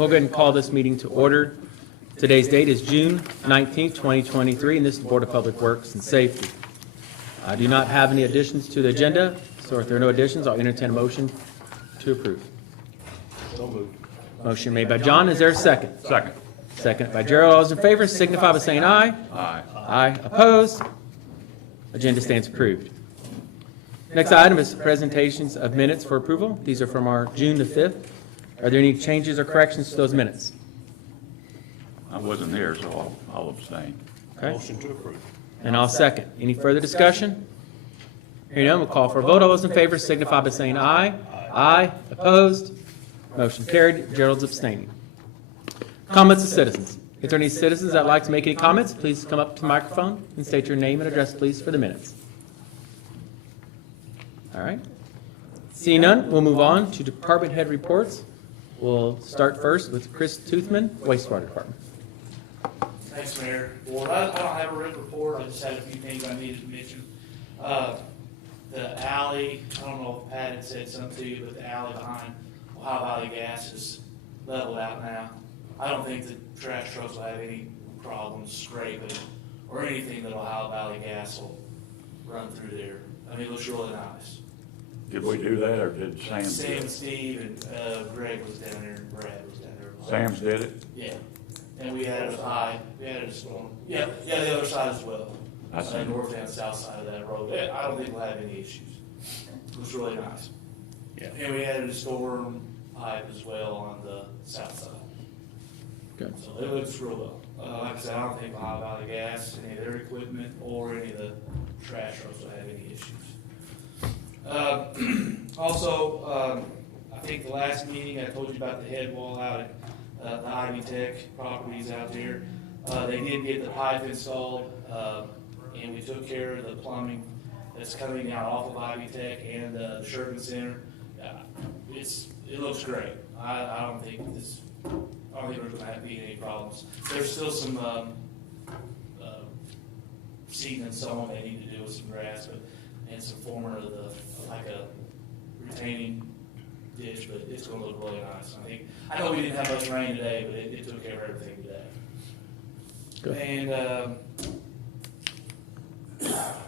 We'll go ahead and call this meeting to order. Today's date is June 19th, 2023, and this is the Board of Public Works and Safety. I do not have any additions to the agenda, so if there are no additions, I'll entertain a motion to approve. So moved. Motion made by John. Is there a second? Second. Second by Gerald. All those in favor signify by saying aye. Aye. Aye. Opposed? Agenda stands approved. Next item is presentations of minutes for approval. These are from our June the 5th. Are there any changes or corrections to those minutes? I wasn't here, so I'll abstain. Okay. Motion to approve. And I'll second. Any further discussion? Hearing none, we'll call for a vote. All those in favor signify by saying aye. Aye. Opposed? Motion carried. Gerald's abstaining. Comments of citizens. If there are any citizens that would like to make any comments, please come up to the microphone and state your name and address, please, for the minutes. All right. Seeing none, we'll move on to department head reports. We'll start first with Chris Toothman, wastewater department. Thanks, Mayor. Board, I don't have a written report, I just had a few things I needed to mention. The alley, I don't know if Pat had said something to you, but the alley behind Ohio Valley Gas is leveled out now. I don't think the trash trucks will have any problems scraping or anything that Ohio Valley Gas will run through there. I mean, it looks really nice. Did we do that, or did Sam do Sam, it? Steve, and Greg was down there, and Brad was down there. Sam's did it? Yeah, and we had a storm. Yeah, the other side as well. I see. North and south side of that road. Yeah, I don't think we'll have any issues. It was really nice. Yeah. And we added a storm pipe as well on the south side. Good. So it looks real well. Like I said, I don't think Ohio Valley Gas, any of their equipment, or any of the trash trucks will have any issues. Also, I think the last meeting I told you about the head wall out at the Ivy Tech properties out there. They did get the pipe installed, and we took care of the plumbing that's coming out off of Ivy Tech and the Sherman Center. It looks great. I don't think there's going to be any problems. There's still some seeding and sowing they need to do with some grass, and some forming of like a retaining ditch, but it's going to look really nice. I know we didn't have much rain today, but it took care of everything today. Good. And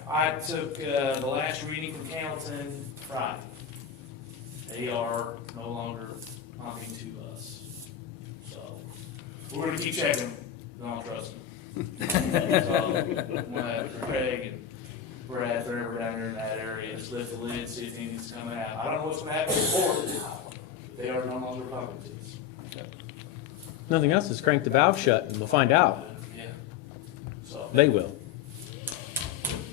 I took the last reading from Hamilton Friday. They are no longer pumping to us, so we're going to keep checking. Don't trust them. So, Craig and Brad, if they're ever down there in that area, just lift the lid, see if anything's coming out. I don't know what's going to happen before. They are no longer pumping to us. Nothing else, just crank the valve shut and we'll find out. Yeah. So They will.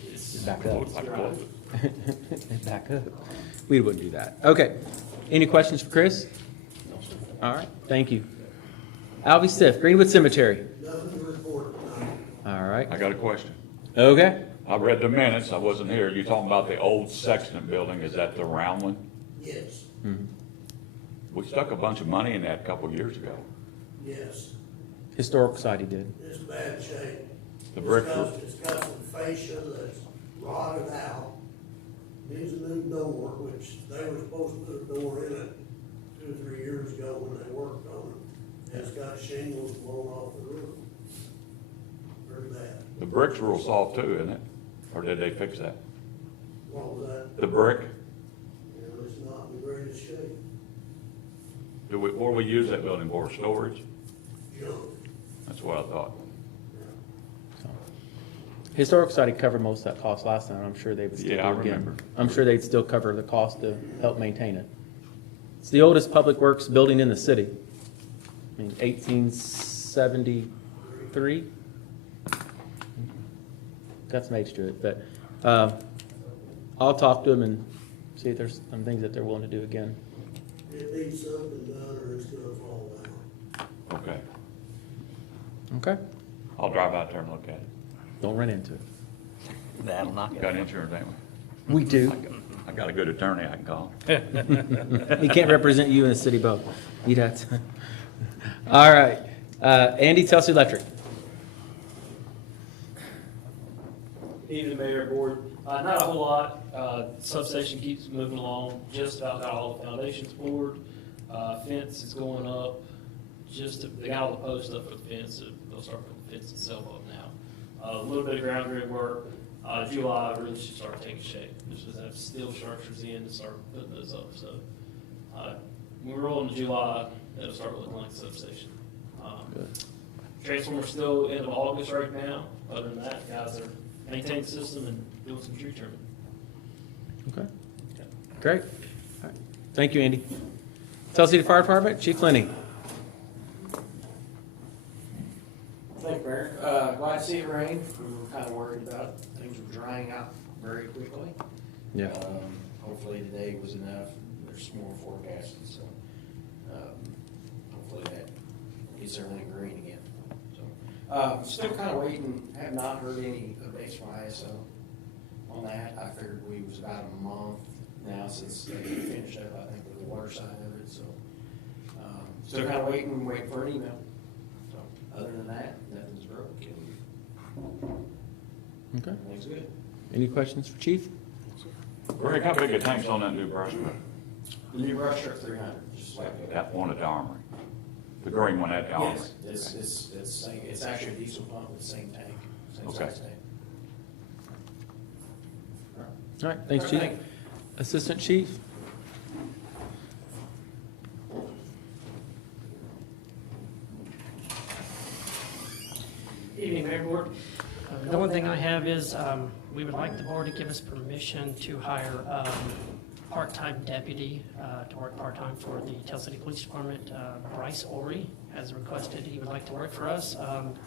it's Back up. Looks like a close it. Back up. We wouldn't do that. Okay. Any questions for Chris? All right. Thank you. Alvy Stiff, Greenwood Cemetery. Nothing to report tonight. All right. I got a question. Okay. I read the minutes, I wasn't here. You talking about the old Sexton building, is that the round one? Yes, We stuck a bunch of money in that a couple years ago. yes, Historical Society did. it's bad shape. The brick, It's got some fascia that's rotted out. Needs a new door, which they were supposed to put a door in it 2 or 3 years ago when they worked on it. And it's got shingles blown off the roof. Very bad. the brick's real soft too, isn't it? Or did they fix that? What was that? The brick, You know, it's not in the greatest shape. what do we use that building for, storage? Junk. That's what I thought. Historical Society covered most of that cost last time. I'm sure they would still do it Yeah, I again. remember. I'm sure they'd still cover the cost to help maintain it. It's the oldest public works building in the city. I mean, 1873. Got some age to it, but I'll talk to them and see if there's some things that they're willing to do again. It needs something done or it's gonna fall down. Okay. Okay? I'll drive out there and look at it. Don't run into it. That'll knock it Got out. insurance, ain't we? We do. I got a good attorney I can call. He can't represent you in a city boat. You'd have to. All right. Andy, Telsey Electric. Evening, Mayor, Board. Not a whole lot. Substation keeps moving along. Just about got all the foundations poured. Fence is going up. they got all the posts up for the fence, they'll start putting the fence itself up now. A little bit of ground grid work, July really should start taking shape. Just have steel structures in to start putting those up, so. When we roll into July, it'll start looking like a substation. Good. Transformer's still end of August right now. Other than that, guys are maintaining the system and doing some tree trimming. Okay, great. All right. Thank you, Andy. Tell City Fire Department, Chief Lenny. Thank you, Mayor. Glad to see it rain. We were kind of worried about things were drying out very quickly. Yeah. Hopefully today was enough. There's some more forecasting, so hopefully that gets everything green again. So still kind of waiting. Have not heard any updates from ISO on that. I figured we was about a month now since they finished up, I think, with the water side of it. So still kind of waiting for an email. So other than that, nothing's broken. Okay. Everything's good. Any questions for Chief? Greg, how big a tank's on that new brush truck? The new brush truck 300, just like That one at the Armory? The green one at the Armory? Yes, it's actually a diesel pump with the same tank, same Okay. size tank. All right, thanks, Chief. Thank you. Assistant Chief? Evening, Mayor Board. The one thing I have is, we would like the board to give us permission to hire part-time deputy to work part-time for the Tell City Police Department. Bryce Ori has requested he would like to work for us.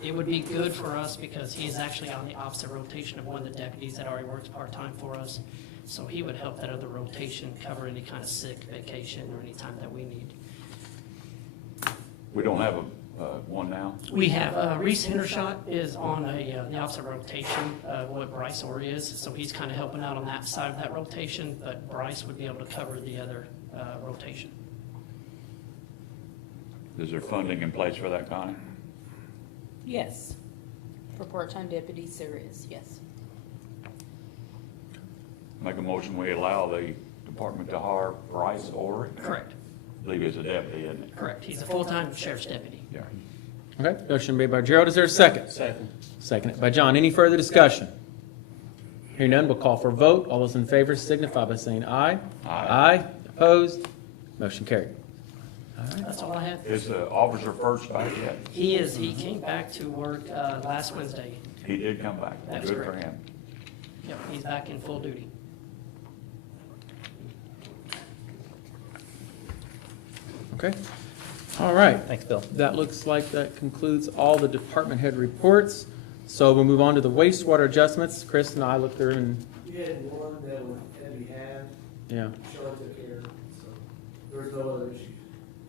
It would be good for us because he's actually on the opposite rotation of one of the deputies that already works part-time for us. So he would help that other rotation cover any kind of sick, vacation, or any time that we need. We don't have one now? We have, Reese Hendershot is on the opposite rotation of what Bryce Ori is, so he's kind of helping out on that side of that rotation, but Bryce would be able to cover the other rotation. Is there funding in place for that, Connie? Yes. For part-time deputies, there is, yes. Make a motion, we allow the department to hire Bryce Orr? Correct, I believe he's a deputy, isn't he? correct. He's a full-time sheriff's deputy. Yeah. Okay, motion made by Gerald. Is there a second? Second. Seconded by John. Any further discussion? Hearing none, we'll call for a vote. All those in favor signify by saying aye. Aye. Opposed? Motion carried. All right. That's all I have. Is the officer first back yet? He is, he came back to work last Wednesday. He did come back. That is Good for correct. him. Yep, he's back in full duty. Okay. All right. Thanks, Bill. That looks like that concludes all the department head reports. So we'll move on to the wastewater adjustments. Chris and I looked through and, You had one that was heavy had, yeah. Charlotte took care of, so there's no other issues.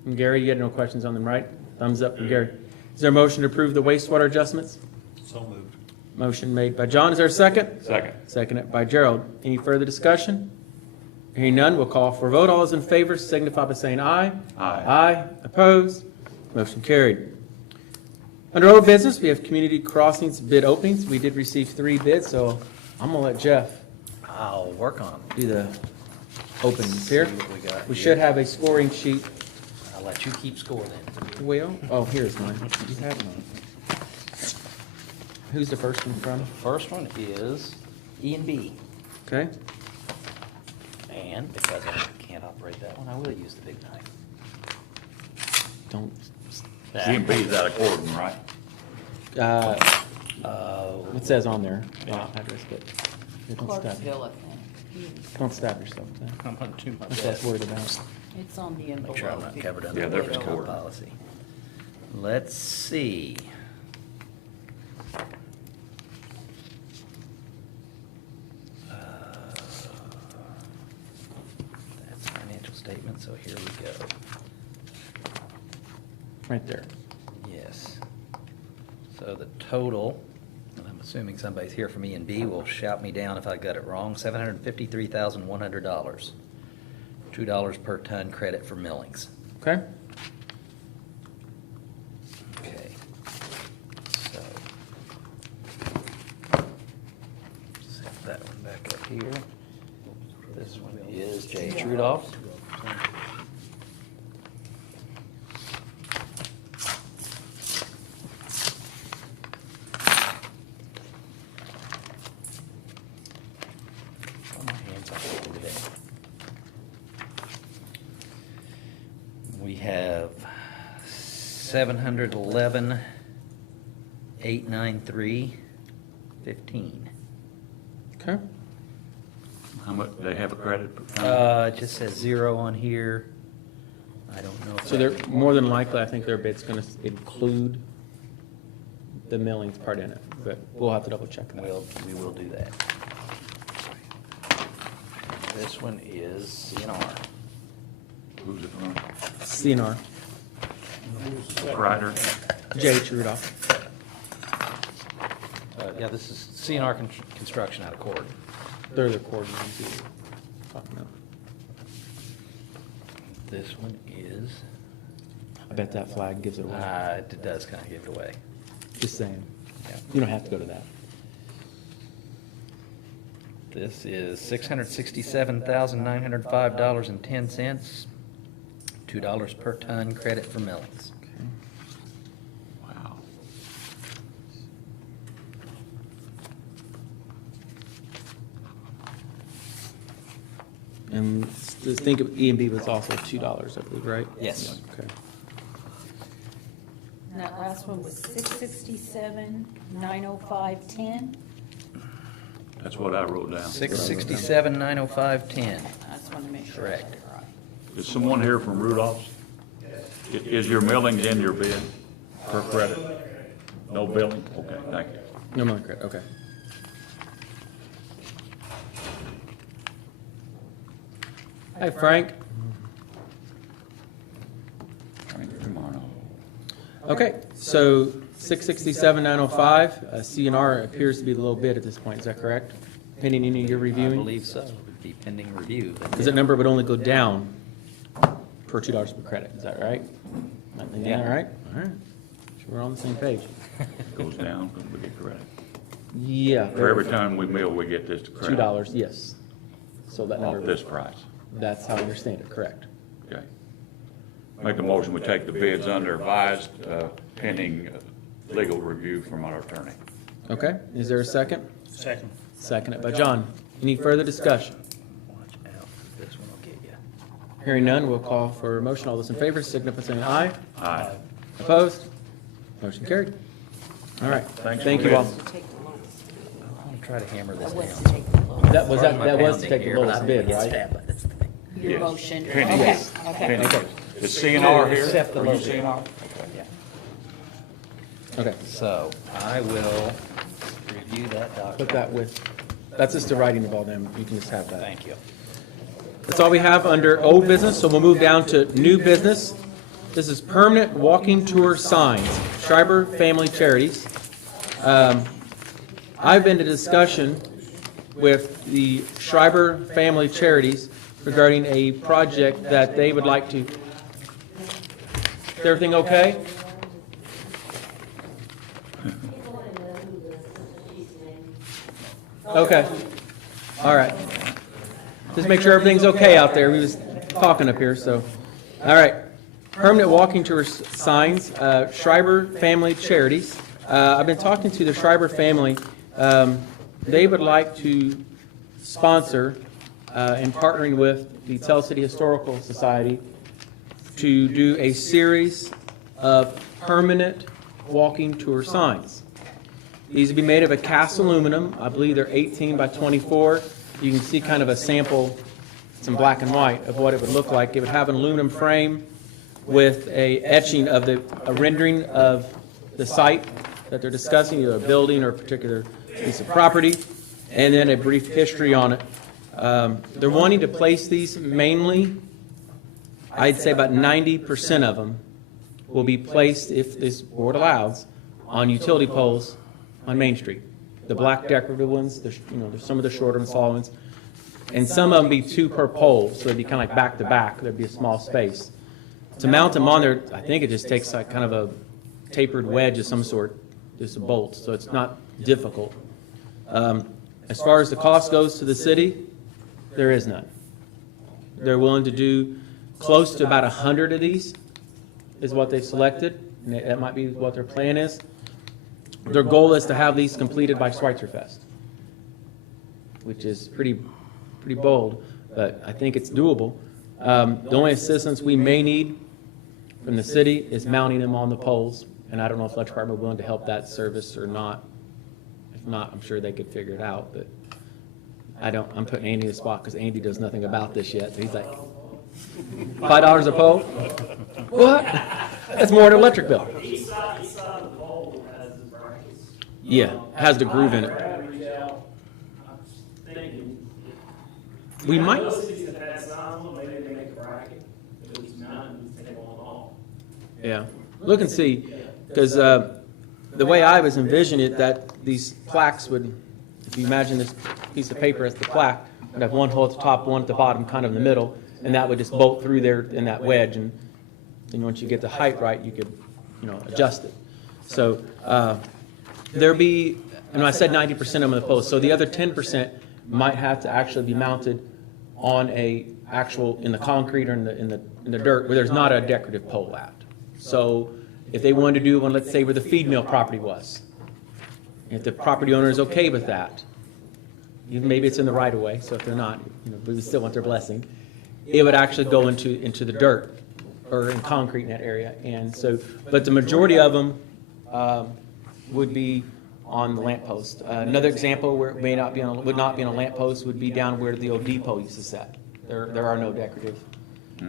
And Gary, you had no questions on them, right? Thumbs up from Gary. Is there a motion to approve the wastewater adjustments? So moved. Motion made by John. Is there a second? Second. Seconded by Gerald. Any further discussion? Hearing none, we'll call for a vote. All those in favor signify by saying aye. Aye. Aye. Opposed? Motion carried. Under old business, we have community crossings bid openings. We did receive 3 bids, so I'm gonna let Jeff I'll work on it. do the openings here. See what we got We here. should have a scoring sheet. I'll let you keep score then. Will? Oh, here's mine. You have mine. Who's the first one from? First one is E and B. Okay. And because I can't operate that one, I will use the big knife. Don't, GMP is out of Gordon, right? it says on there, not address, but don't stab, Clarksville, I think. don't stab yourself. I'm gonna do my That's what I was best. worried about. It's on the envelope. Make sure I'm not covered under Yeah, the there waste was comp Gordon. policy. Let's see. That's financial statement, so here we go. Right there. Yes. So the total, and I'm assuming somebody's here from E and B will shout me down if I got it wrong, $753,100. $2 per ton credit for millings. Okay? Okay. So. Set that one back up here. This one is J. Rudolph. have 711, 893, 15. Okay. How much, they have a credit per ton? It just says 0 on here. I don't know. If So that- they're, more than likely, I think their bid's gonna include the millings part in it, but we'll have to double check that. We will do that. This one is CNR. Who's it from? CNR, Ryder? J.H. Rudolph. Yeah, this is CNR Construction out of Cord. They're the coordinators you're talking about. This one is, I bet that flag gives it away. it does kind of give it away. Just saying. Yeah. You don't have to go to that. This is $667,905.10, $2 per ton credit for millings. Wow. And just think of E and B was also $2, I believe, right? Yes. Okay. And that last one was 667, 905.10. That's what I wrote down. 667,905.10. I just wanted to make sure. Correct. Right. Is someone here from Rudolph's? Is your millings in your bid per credit? No billing? Okay, thank you. No more credit, okay. Hi, Frank. Frank Romano. Okay, so 667,905, CNR appears to be the low bid at this point, is that correct? Pending any of your I reviewing? believe so. It would be pending review. but- Because that number would only go down per $2 per credit, is that right? Yeah. All right, all right. So we're on the same page. Goes down, because we get credit. Yeah. For every time we mill, we get this credit. $2, yes. So that Off number, this price. that's how I understand it, correct? Okay. Make a motion, we take the bids under advised, pending legal review from our attorney. Okay, is there a second? Second. Seconded by John. Any further discussion? Watch out, this one will get you. Hearing none, we'll call for a motion. All those in favor, signify by saying aye. Aye. Opposed? Motion carried. All right, Thanks thank for you all. To take the lowest. I'm gonna try to hammer this That was to down. take the lowest. That was, Pardon my that was to pounding take the here, but lowest I bid, think it's right? that, but that's the thing. Your Yes. motion. Pending. Okay, okay. Pending. Is CNR here? Accept the Are you low bid. CNR? Okay, So I will review that document. put that with, that's just the writing of all them. You can just have that. Thank you. That's all we have under old business, so we'll move down to new business. This is permanent walking tour signs, Schreiber Family Charities. I've been to discussion with the Schreiber Family Charities regarding a project that they would like to. Is everything okay? Okay. All right. Just make sure everything's okay out there. We was talking up here, so. All right. Permanent walking tour signs, Schreiber Family Charities. I've been talking to the Schreiber family. They would like to sponsor, and partnering with the Tell City Historical Society to do a series of permanent walking tour signs. These would be made of a cast aluminum. I believe they're 18 by 24. You can see kind of a sample, it's in black and white, of what it would look like. It would have an aluminum frame with a etching of a rendering of the site that they're discussing, either a building or a particular piece of property, and then a brief history on it. They're wanting to place these mainly, I'd say about 90% of them will be placed, if this board allows, on utility poles on Main Street. The black decorative ones, there's some of the shorter and smaller ones, and some of them be 2 per pole, so they'd be kind of like back to back. There'd be a small space. To mount them on there, I think it just takes like kind of a tapered wedge of some sort, just a bolt, so it's not difficult. As far as the cost goes to the city, there is none. They're willing to do close to about 100 of these, is what they've selected, and that might be what their plan is. Their goal is to have these completed by Schweitzer Fest, which is pretty bold, but I think it's doable. The only assistance we may need from the city is mounting them on the poles, and I don't know if the electric department will willing to help that service or not. If not, I'm sure they could figure it out, but I'm putting Andy in the spot because Andy does nothing about this yet. He's like, $5 a pole? What? That's more than an electric bill. Each side of the pole has the brackets. Yeah, has the groove in it. I'm thinking, We might, most cities that have signs on them, maybe they make a bracket. If it's mounted, we take one off. yeah, look and see, because the way I was envisioning it, that these plaques would, if you imagine this piece of paper as the plaque, would have one hole at the top, one at the bottom, kind of in the middle, and that would just bolt through there in that wedge, and then once you get the height right, you could, adjust it. So there be, and I said 90% of them on the post, so the other 10% might have to actually be mounted on a actual, in the concrete or in the dirt, where there's not a decorative pole at. So if they wanted to do one, let's say where the feed mill property was, if the property owner is okay with that, maybe it's in the right of way, so if they're not, we would still want their blessing, it would actually go into the dirt or in concrete in that area. And so, but the majority of them would be on the lamp post. Another example where it would not be on a lamp post would be down where the old depot used to set. There are no decorative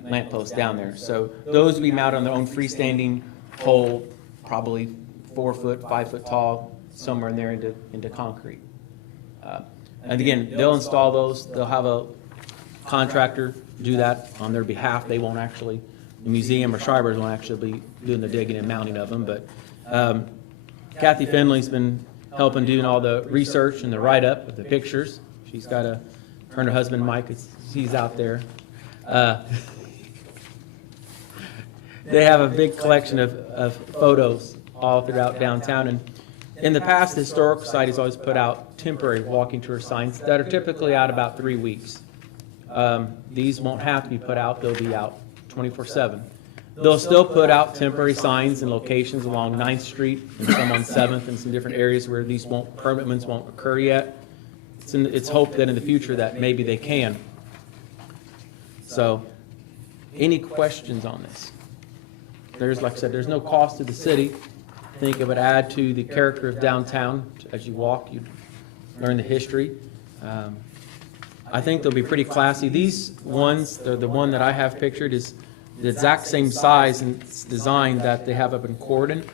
lamp posts down there. So those would be mounted on their own freestanding pole, probably 4 foot, 5 foot tall, somewhere in there into concrete. And again, they'll install those. They'll have a contractor do that on their behalf. They won't actually, the museum or Shivers won't actually be doing the digging and mounting of them. But Kathy Finley's been helping doing all the research and the write-up of the pictures. She's got her and her husband Mike, he's out there. They have a big collection of photos all throughout downtown. And in the past, the Historical Society's always put out temporary walking tour signs that are typically out about 3 weeks. These won't have to be put out. They'll be out 24/7. They'll still put out temporary signs in locations along 9th Street and some on 7th and some different areas where these permanent ones won't occur yet. It's hoped that in the future that maybe they can. So, any questions on this? Like I said, there's no cost to the city. I think it would add to the character of downtown. As you walk, you learn the history. I think they'll be pretty classy. These ones, the one that I have pictured is the exact same size and design that they have up in Corden.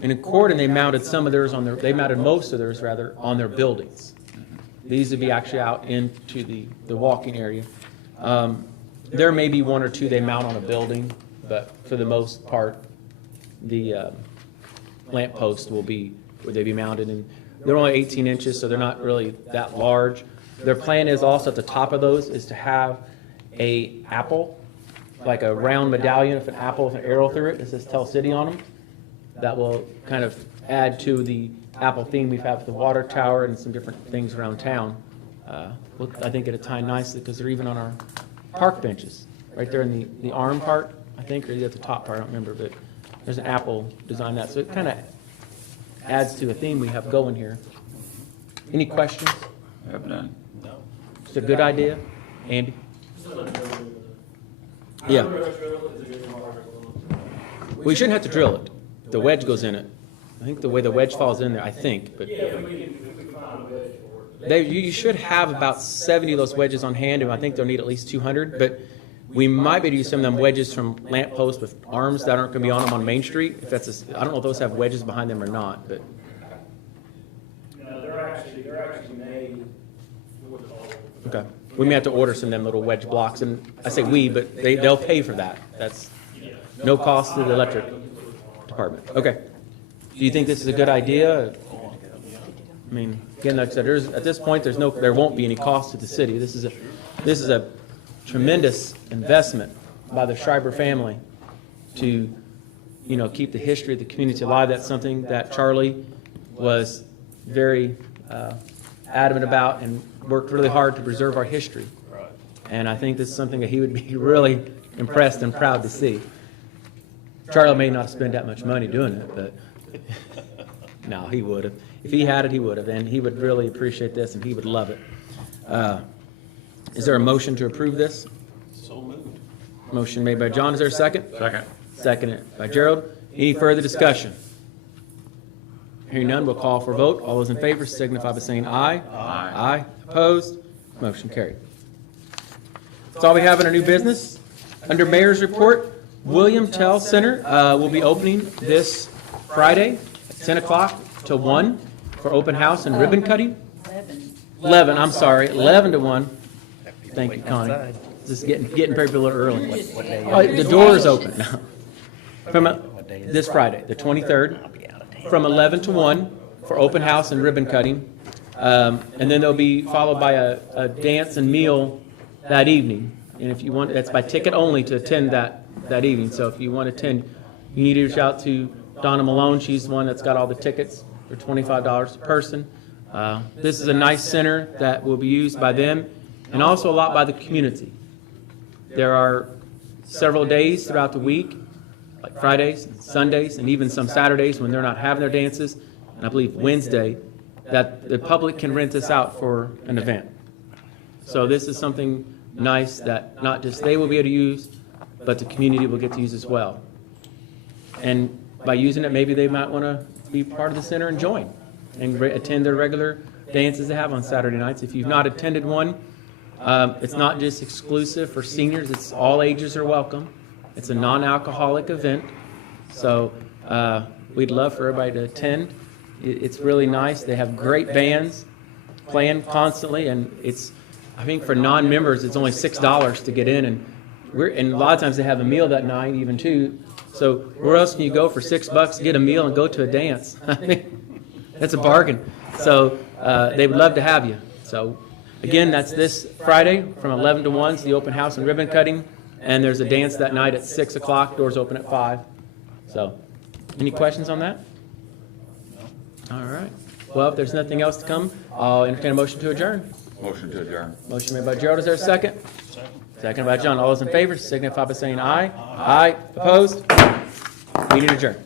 And in Corden, they mounted most of theirs rather, on their buildings. These would be actually out into the walking area. There may be 1 or 2 they mount on a building, but for the most part, the lamp post would they be mounted, and they're only 18 inches, so they're not really that large. Their plan is also at the top of those is to have a apple, like a round medallion with an apple with an arrow through it that says Tell City on them. That will kind of add to the Apple theme we've had with the water tower and some different things around town. I think it'll tie nicely because they're even on our park benches, right there in the arm part, I think, or at the top part, I don't remember, but there's an apple design that. So it kind of adds to a theme we have going here. Any questions? I have none. It's a good idea, Andy? Yeah. We shouldn't have to drill it. The wedge goes in it. I think the way the wedge falls in there, but If we can find a wedge for it. you should have about 70 of those wedges on hand, and I think they'll need at least 200, but we might be able to use some of them wedges from lamp posts with arms that aren't going to be on them on Main Street. I don't know if those have wedges behind them or not, but No, they're actually made for the pole. okay. We may have to order some of them little wedge blocks, and I say we, but they'll pay for that. That's no cost to the electric department. Okay. Do you think this is a good idea? I mean, again, like I said, at this point, there won't be any cost to the city. This is a tremendous investment by the Schreiber family to, keep the history of the community alive. That's something that Charlie was very adamant about and worked really hard to preserve our history. And I think this is something that he would be really impressed and proud to see. Charlie may not spend that much money doing it, but no, he would have. If he had it, he would have, and he would really appreciate this, and he would love it. Is there a motion to approve this? So moved. Motion made by John. Is there a second? Second. seconded by Gerald. Any further discussion? Hearing none, we'll call for a vote. All those in favor signify by saying aye. Aye. Aye. Opposed? Motion carried. That's all we have in our new business. Under Mayor's Report, William Tell Center will be opening this Friday at 10 o'clock to 1 for open house and ribbon cutting. 11 to 1. Thank you, Connie. This is getting people a little early. What day? Oh, the door is open now. This Friday, the 23rd, from 11 to 1 for open house and ribbon cutting. And then there'll be followed by a dance and meal that evening. And if you want, that's by ticket only to attend that evening. So if you want to attend, you need to reach out to Donna Malone. She's the one that's got all the tickets for $25 a person. This is a nice center that will be used by them and also a lot by the community. There are several days throughout the week, like Fridays, and Sundays, and even some Saturdays when they're not having their dances, and I believe Wednesday, that the public can rent this out for an event. So this is something nice that not just they will be able to use, but the community will get to use as well. And by using it, maybe they might want to be part of the center and join and attend their regular dances they have on Saturday nights. If you've not attended one, it's not just exclusive for seniors. It's all ages are welcome. It's a non-alcoholic event. So we'd love for everybody to attend. It's really nice. They have great bands playing constantly, and I think for non-members, it's only $6 to get in, and a lot of times they have a meal that night, even too. So where else can you go for $6 to get a meal and go to a dance? I mean, that's a bargain. So they would love to have you. So again, that's this Friday from 11 to 1 is the open house and ribbon cutting, and there's a dance that night at 6 o'clock. Doors open at 5. So, any questions on that? All right. Well, if there's nothing else to come, I'll entertain a motion to adjourn. Motion to adjourn. Motion made by Gerald. Is there a second? Second by John. All those in favor signify by saying aye. Aye. Opposed? Meeting adjourned.